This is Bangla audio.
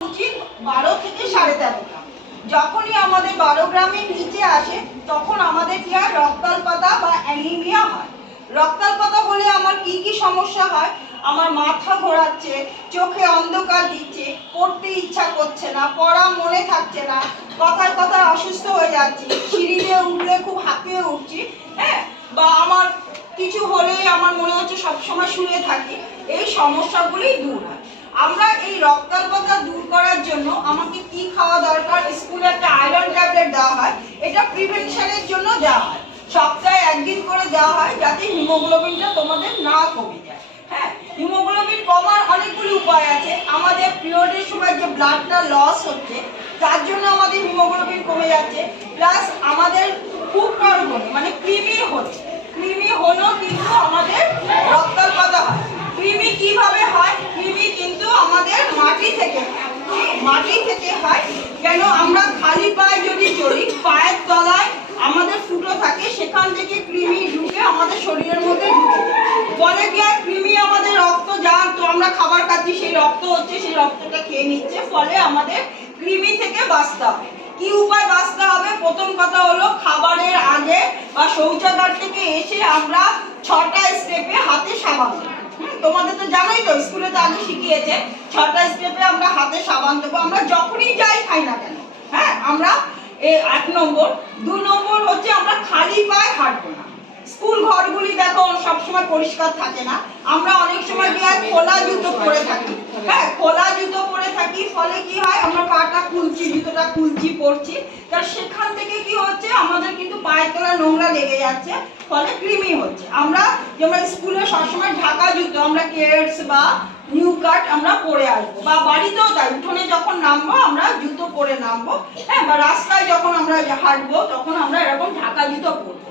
12 থেকে 13.5 গ্রাম। যখনই আমাদের 12 গ্রামের নিচে আসে তখন আমাদের কি হয়, রক্তাল্পতা বা অ্যানিমিয়া হয়। রক্তাল্পতা হলে আমার কি কি সমস্যা হয়, আমার মাথা ঘোরাচ্ছে, চোখে অন্ধকার দিচ্ছে, পড়তে ইচ্ছা করছে না, পড়া মনে থাকছে না, কথায় কথায় অসুস্থ হয়ে যাচ্ছি, সিঁড়ি দিয়ে উঠলে খুব হাঁপিয়ে উঠছি, হ্যাঁ, বা আমার কিছু হলেই আমার মনে হচ্ছে সবসময় শুয়ে থাকি। এই সমস্যাগুলি দূর হয়। আমরা এই রক্তাল্পতা দূর করার জন্য আমাকে কি খাওয়া দরকার, স্কুলে একটা আয়রন ট্যাবলেট দেওয়া হয়, এটা প্রিভেনশনের জন্য দেওয়া হয়, সপ্তাহে একদিন করে দেওয়া হয় যাতে হিমোগ্লোবিনটা তোমাদের না কমে যায়। হ্যাঁ, হিমোগ্লোবিন কমার অনেকগুলি উপায় আছে। আমাদের পিরিয়ডের সময় যে ব্লাডটা লস হচ্ছে তার জন্য আমাদের হিমোগ্লোবিন কমে যাচ্ছে, প্লাস আমাদের কুকার্বন মানে কৃমি হচ্ছে, কৃমি হলেও কিন্তু আমাদের রক্তাল্পতা হয়। কৃমি কিভাবে হয়, কৃমি কিন্তু আমাদের মাটি থেকে হয়। কেন, আমরা খালি পায়ে যদি চলি, পায়ের তলায় আমাদের ফুটো থাকে, সেখান থেকে কৃমি ঢুকে আমাদের শরীরের মধ্যে ঢুকে, ফলে কি হয়, কৃমি আমাদের রক্ত যা তো আমরা খাবার খাচ্ছি সেই রক্ত হচ্ছে, সেই রক্তটা খেয়ে নিচ্ছে, ফলে আমাদের কৃমি থেকে বাঁচতে হবে। কি উপায় বাঁচতে হবে? প্রথম কথা হলো খাবারের আগে বা শৌচাগার থেকে এসে আমরা 6টা স্টেপে হাতে সাবান দেবো। তোমাদের তো জানোই তো, স্কুলে তো আগে শিখিয়েছে 6টা স্টেপে আমরা হাতে সাবান দেবো, আমরা যখনই যাই খাই না কেন। হ্যাঁ, আমরা 8 নম্বর। 2 নম্বর হচ্ছে আমরা খালি পায়ে হাঁটবো না। স্কুল ঘরগুলি দেখো সবসময় পরিষ্কার থাকে না, আমরা অনেক সময় কি হয়, খোলা জুতো পরে থাকি। হ্যাঁ, খোলা জুতো পরে থাকি, ফলে কি হয়, আমরা পাটা খুলছি, জুতোটা খুলছি, পরছি, তার সেখান থেকে কি হচ্ছে, আমাদের কিন্তু পায়ের তলায় নোংরা লেগে যাচ্ছে, ফলে কৃমি হচ্ছে। আমরা যেমন স্কুলে সবসময় ঢাকা জুতো, আমরা কেডস বা নিউ কাট আমরা পরে আসবো, বা বাড়িতেও তাই, উঠোনে যখন নামবো আমরা জুতো পরে নামবো। হ্যাঁ, বা রাস্তায় যখন আমরা হাঁটবো তখন আমরা এরকম ঢাকা জুতো পরবো।